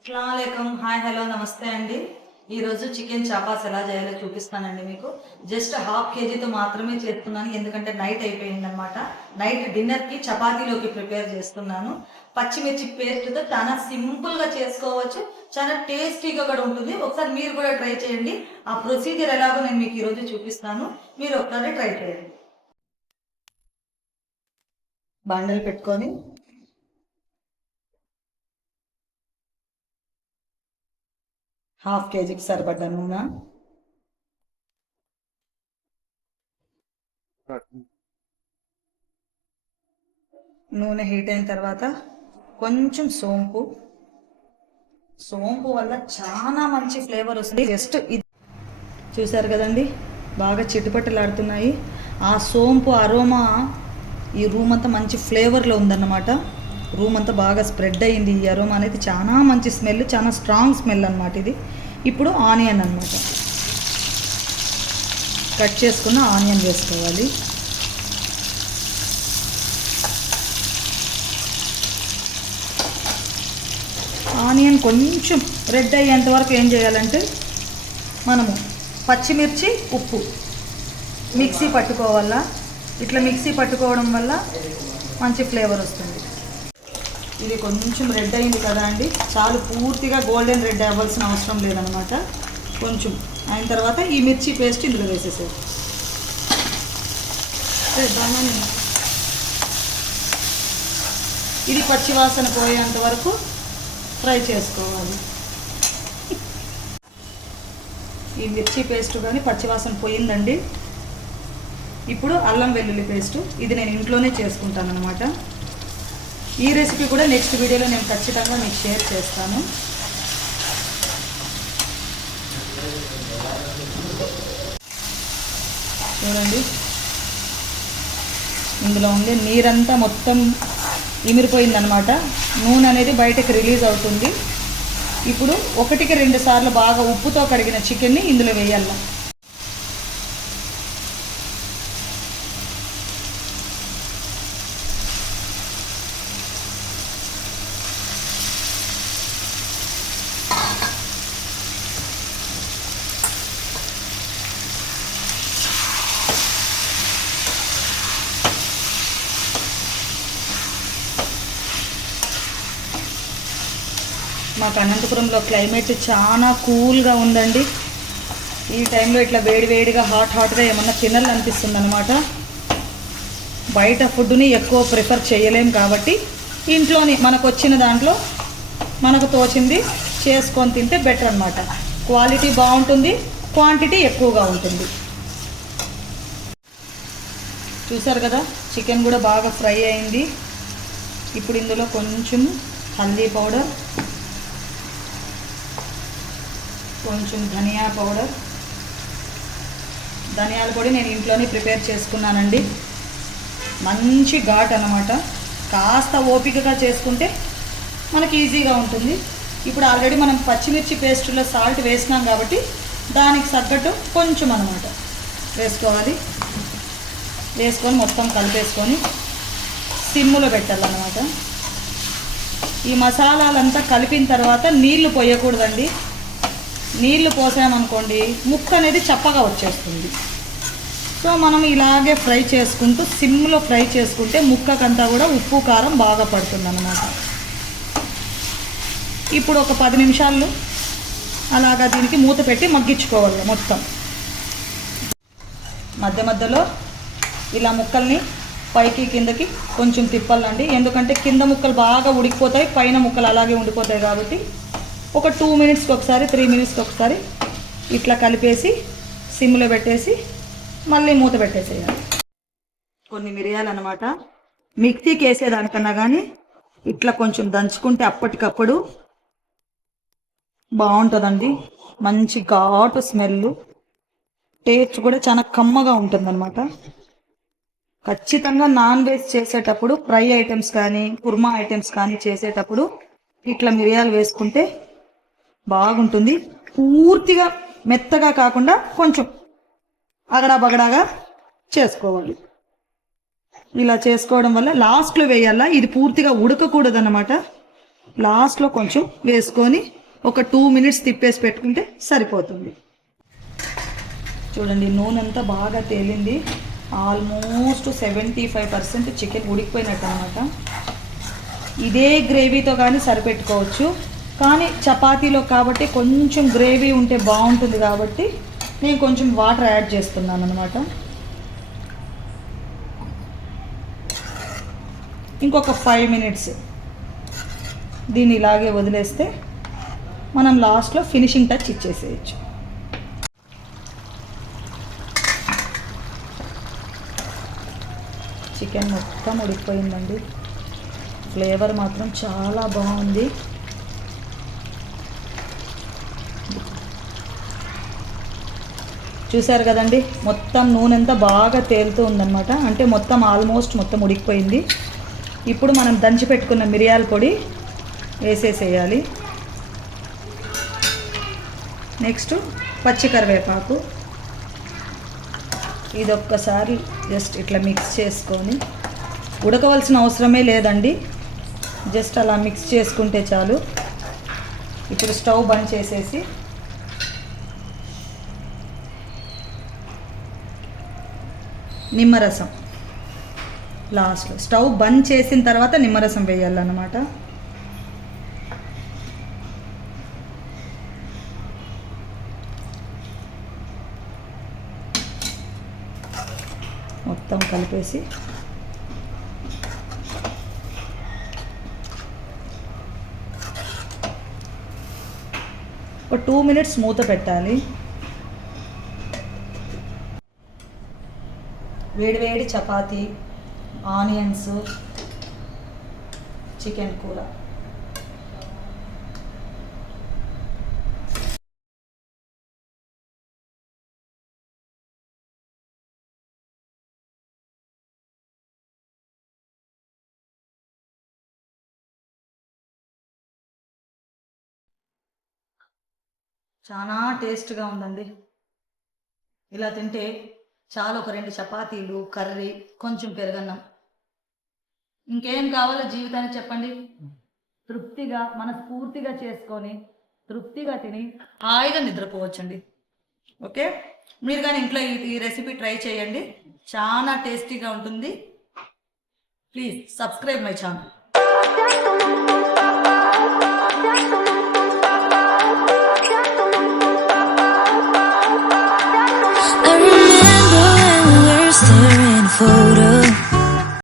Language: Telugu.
అస్సలాముఅలైకుం. హాయ్ హలో నమస్తే అండి. ఈరోజు చికెన్ చాపాస్ ఎలా చేయాలో చూపిస్తానండి మీకు. జస్ట్ హాఫ్ కేజీతో మాత్రమే చేస్తున్నాను, ఎందుకంటే నైట్ అయిపోయింది అనమాట. నైట్ డిన్నర్కి చపాతీలోకి ప్రిపేర్ చేస్తున్నాను. పచ్చిమిర్చి పేస్ట్తో చాలా సింపుల్గా చేసుకోవచ్చు, చాలా టేస్టీగా కూడా ఉంటుంది. ఒకసారి మీరు కూడా ట్రై చేయండి. ఆ ప్రొసీజర్ ఎలాగో నేను మీకు ఈరోజు చూపిస్తాను, మీరు ఒకసారి ట్రై చేయండి. బాండలు పెట్టుకొని హాఫ్ కేజీకి సరిపడ్డ నూనె, నూనె హీట్ అయిన తర్వాత కొంచెం సోంపు. సోంపు వల్ల చాలా మంచి ఫ్లేవర్ వస్తుంది. జస్ట్ ఇది చూసారు కదండి, బాగా చిట్టుపట్టలాడుతున్నాయి. ఆ సోంపు అరోమా ఈ రూమ్ అంతా మంచి ఫ్లేవర్లో ఉందన్నమాట. రూమ్ అంతా బాగా స్ప్రెడ్ అయ్యింది. ఈ అరోమా అనేది చాలా మంచి స్మెల్, చాలా స్ట్రాంగ్ స్మెల్ అనమాట ఇది. ఇప్పుడు ఆనియన్ అనమాట, కట్ చేసుకున్న ఆనియన్ వేసుకోవాలి. ఆనియన్ కొంచెం రెడ్ అయ్యేంత వరకు ఏం చేయాలంటే మనము పచ్చిమిర్చి ఉప్పు మిక్సీ పట్టుకోవాలా. ఇట్లా మిక్సీ పట్టుకోవడం వల్ల మంచి ఫ్లేవర్ వస్తుంది. ఇది కొంచెం రెడ్ అయింది కదా అండి, చాలు. పూర్తిగా గోల్డెన్ రెడ్ అవ్వాల్సిన అవసరం లేదనమాట. కొంచెం అయిన తర్వాత ఈ మిర్చి పేస్ట్ ఇందులో వేసేసారు. ఇది పచ్చివాసన పోయేంత వరకు ఫ్రై చేసుకోవాలి. ఈ మిర్చి పేస్ట్ కానీ పచ్చివాసన పోయిందండి. ఇప్పుడు అల్లం వెల్లుల్లి పేస్ట్, ఇది నేను ఇంట్లోనే చేసుకుంటాను అనమాట. ఈ రెసిపీ కూడా నెక్స్ట్ వీడియోలో నేను ఖచ్చితంగా మీకు షేర్ చేస్తాను. చూడండి, ఇందులో ఉండే నీరంతా మొత్తం ఇమిరిపోయిందనమాట. నూనె అనేది బయటకు రిలీజ్ అవుతుంది. ఇప్పుడు 1-2 సార్లు బాగా ఉప్పుతో కడిగిన చికెన్ని ఇందులో వేయాలి. మాకు అనంతపురంలో క్లైమేట్ చాలా కూల్గా ఉందండి. ఈ టైంలో ఇట్లా వేడివేడిగా హాట్గా ఏమన్నా తినాలనిపిస్తుంది అనమాట. బయట ఫుడ్ని ఎక్కువ ప్రిఫర్ చేయలేం కాబట్టి ఇంట్లోని మనకు వచ్చిన దాంట్లో మనకు తోచింది చేసుకొని తింటే బెటర్ అనమాట. క్వాలిటీ బాగుంటుంది, క్వాంటిటీ ఎక్కువగా ఉంటుంది. చూసారు కదా, చికెన్ కూడా బాగా ఫ్రై అయింది. ఇప్పుడు ఇందులో కొంచెం హల్దీ పౌడర్, కొంచెం ధనియా పౌడర్. ధనియాల పొడి నేను ఇంట్లోనే ప్రిపేర్ చేసుకున్నానండి. మంచి ఘాట్ అన్నమాట. కాస్త ఓపికగా చేసుకుంటే మనకి ఈజీగా ఉంటుంది. ఇప్పుడు ఆల్రెడీ మనం పచ్చిమిర్చి పేస్ట్లో సాల్ట్ వేసినాం కాబట్టి దానికి తగ్గట్టు కొంచెం అన్నమాట వేసుకోవాలి. వేసుకొని మొత్తం కలిపేసుకొని సిమ్ములో పెట్టాలన్నమాట. ఈ మసాలాలంతా కలిపిన తర్వాత నీళ్లు పోయకూడదండి. నీళ్లు పోసామనుకోండి ముక్క అనేది చప్పగా వచ్చేస్తుంది. సో మనం ఇలాగే ఫ్రై చేసుకుంటూ సిమ్లో ఫ్రై చేసుకుంటే ముక్కకంతా కూడా ఉప్పు కారం బాగా పడుతుంది అన్నమాట. ఇప్పుడు ఒక 10 నిమిషాలు అలాగా దీనికి మూత పెట్టి మగ్గించుకోవాలి. మొత్తం మధ్య మధ్యలో ఇలా ముక్కల్ని పైకి కిందకి కొంచెం తిప్పాలండి. ఎందుకంటే కింద ముక్కలు బాగా ఉడికిపోతాయి, పైన ముక్కలు అలాగే ఉండిపోతాయి. కాబట్టి ఒక 2 మినిట్స్కి ఒకసారి 3 మినిట్స్కి ఒకసారి ఇట్లా కలిపేసి సిమ్లో పెట్టేసి మళ్ళీ మూత పెట్టేసేయాలి. కొన్ని మిరియాలు అన్నమాట, మిక్సీకి వేసేదానికన్నా కానీ ఇట్లా కొంచెం దంచుకుంటే అప్పటికప్పుడు బాగుంటుందండి. మంచి ఘాటు స్మెల్, టేస్ట్ కూడా చాలా కమ్మగా ఉంటుందన్నమాట. ఖచ్చితంగా నాన్ వెజ్ చేసేటప్పుడు, ఫ్రై ఐటమ్స్ కానీ కుర్మా ఐటమ్స్ కానీ చేసేటప్పుడు ఇట్లా మిరియాలు వేసుకుంటే బాగుంటుంది. పూర్తిగా మెత్తగా కాకుండా కొంచెం అగడా బగడాగా చేసుకోవాలి. ఇలా చేసుకోవడం వల్ల లాస్ట్లో వేయాలా, ఇది పూర్తిగా ఉడకకూడదన్నమాట. లాస్ట్లో కొంచెం వేసుకొని ఒక 2 మినిట్స్ తిప్పేసి పెట్టుకుంటే సరిపోతుంది. చూడండి నూనె అంతా బాగా తేలింది. ఆల్మోస్ట్ 75% చికెన్ ఉడికిపోయినట్టు అనమాట. ఇదే గ్రేవీతో కానీ సరిపెట్టుకోవచ్చు, కానీ చపాతీలో కాబట్టి కొంచెం గ్రేవీ ఉంటే బాగుంటుంది కాబట్టి నేను కొంచెం వాటర్ యాడ్ చేస్తున్నాను అనమాట. ఇంకొక 5 మినిట్స్ దీన్ని ఇలాగే వదిలేస్తే మనం లాస్ట్లో ఫినిషింగ్ టచ్ ఇచ్చేసేయచ్చు. చికెన్ మొత్తం ఉడికిపోయిందండి. ఫ్లేవర్ మాత్రం చాలా బాగుంది. చూసారు కదండి, మొత్తం నూనె అంతా బాగా తేలుతూ ఉందన్నమాట. అంటే మొత్తం ఆల్మోస్ట్ మొత్తం ఉడికిపోయింది. ఇప్పుడు మనం దంచి పెట్టుకున్న మిరియాల పొడి వేసేసేయాలి. నెక్స్ట్ పచ్చి కరివేపాకు. ఇది ఒక్కసారి జస్ట్ ఇట్లా మిక్స్ చేసుకొని, ఉడకవలసిన అవసరమే లేదండి, జస్ట్ అలా మిక్స్ చేసుకుంటే చాలు. ఇప్పుడు స్టవ్ బంద్ చేసేసి నిమ్మరసం లాస్ట్లో, స్టవ్ బంద్ చేసిన తర్వాత నిమ్మరసం వేయాలన్నమాట. మొత్తం కలిపేసి ఒక 2 మినిట్స్ మూత పెట్టాలి. వేడివేడి చపాతీ, ఆనియన్స్, చికెన్ కూర. చాలా టేస్ట్గా ఉందండి. ఇలా తింటే చాలా, ఒక 2 చపాతీలు, కర్రీ, కొంచెం పెరుగన్నం, ఇంకేం కావాలో జీవితానికి చెప్పండి. తృప్తిగా మనస్ఫూర్తిగా చేసుకొని తృప్తిగా తిని హాయిగా నిద్రపోవచ్చండి. ఓకే, మీరు కానీ ఇంట్లో ఈ రెసిపీ ట్రై చేయండి, చాలా టేస్టీగా ఉంటుంది. Please subscribe my channel.